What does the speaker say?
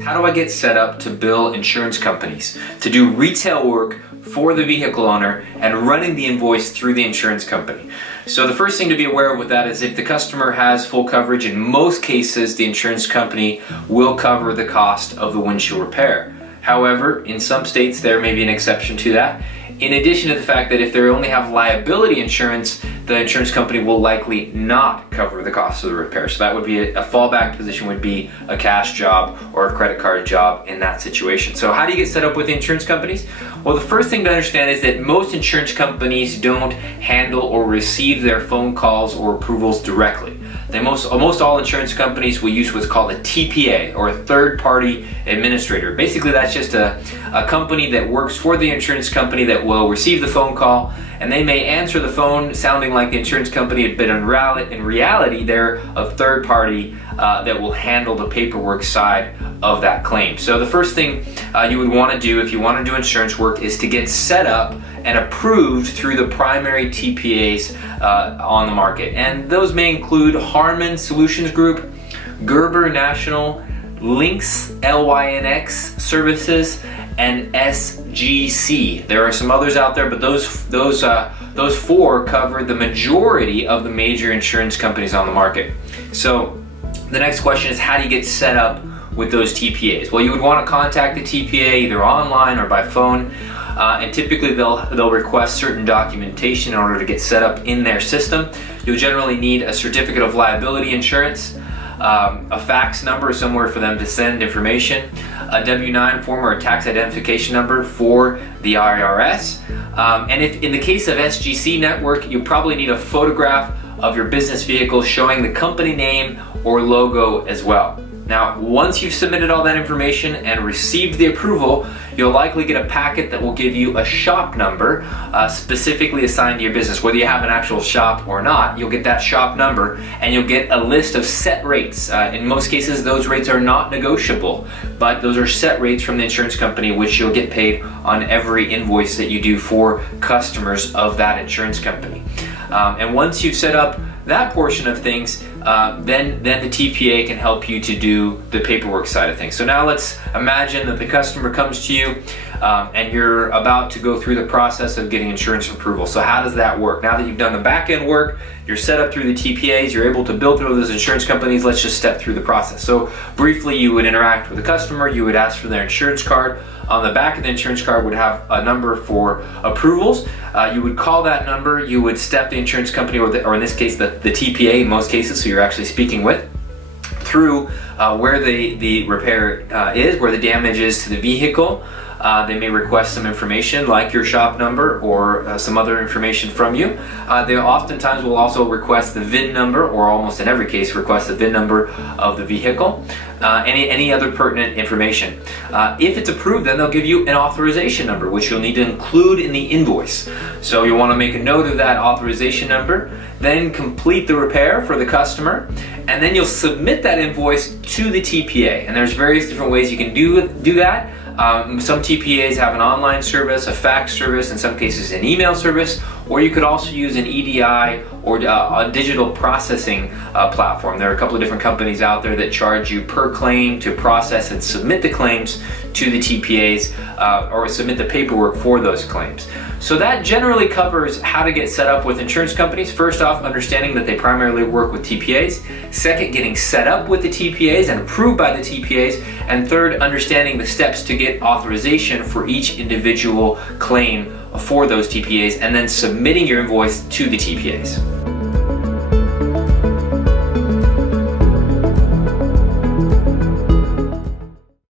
How do I get set up to bill insurance companies, to do retail work for the vehicle owner and running the invoice through the insurance company? So the first thing to be aware of with that is if the customer has full coverage, in most cases the insurance company will cover the cost of the windshield repair. However, in some states there may be an exception to that. In addition to the fact that if they only have liability insurance, the insurance company will likely not cover the cost of the repair. So that would be a fallback position, would be a cash job or a credit card job in that situation. So how do you get set up with insurance companies? Well, the first thing to understand is that most insurance companies don't handle or receive their phone calls or approvals directly. Almost all insurance companies will use what's called a TPA, or a third-party administrator. Basically, that's just a company that works for the insurance company that will receive the phone call, and they may answer the phone sounding like the insurance company, but in reality, they're a third party that will handle the paperwork side of that claim. So the first thing you would want to do if you want to do insurance work is to get set up and approved through the primary TPAs on the market. And those may include Harman Solutions Group, Gerber National, Lynx, L-Y-N-X Services, and SGC. There are some others out there, but those four cover the majority of the major insurance companies on the market. So the next question is, how do you get set up with those TPAs? Well, you would want to contact the TPA either online or by phone, and typically they'll request certain documentation in order to get set up in their system. You'll generally need a certificate of liability insurance, a fax number somewhere for them to send information, a W-9 form or a tax identification number for the IRS, and if in the case of SGC network, you probably need a photograph of your business vehicle showing the company name or logo as well. Now, once you've submitted all that information and received the approval, you'll likely get a packet that will give you a shop number specifically assigned to your business. Whether you have an actual shop or not, you'll get that shop number and you'll get a list of set rates. In most cases, those rates are not negotiable, but those are set rates from the insurance company, which you'll get paid on every invoice that you do for customers of that insurance company. And once you've set up that portion of things, then the TPA can help you to do the paperwork side of things. So now let's imagine that the customer comes to you and you're about to go through the process of getting insurance approval. So how does that work? Now that you've done the back end work, you're set up through the TPAs, you're able to bill through those insurance companies, let's just step through the process. So briefly, you would interact with the customer, you would ask for their insurance card. On the back of the insurance card would have a number for approvals. You would call that number, you would step the insurance company, or in this case the TPA in most cases, so you're actually speaking with, through where the repair is, where the damage is to the vehicle. They may request some information like your shop number or some other information from you. They oftentimes will also request the VIN number, or almost in every case request the VIN number of the vehicle, any other pertinent information. If it's approved, then they'll give you an authorization number, which you'll need to include in the invoice. So you'll want to make a note of that authorization number, then complete the repair for the customer, and then you'll submit that invoice to the TPA. And there's various different ways you can do that. Some TPAs have an online service, a fax service, in some cases an email service, or you could also use an EDI or a digital processing platform. There are a couple of different companies out there that charge you per claim to process and submit the claims to the TPAs or submit the paperwork for those claims. So that generally covers how to get set up with insurance companies. First off, understanding that they primarily work with TPAs. Second, getting set up with the TPAs and approved by the TPAs. And third, understanding the steps to get authorization for each individual claim for those TPAs, and then submitting your invoice to the TPAs.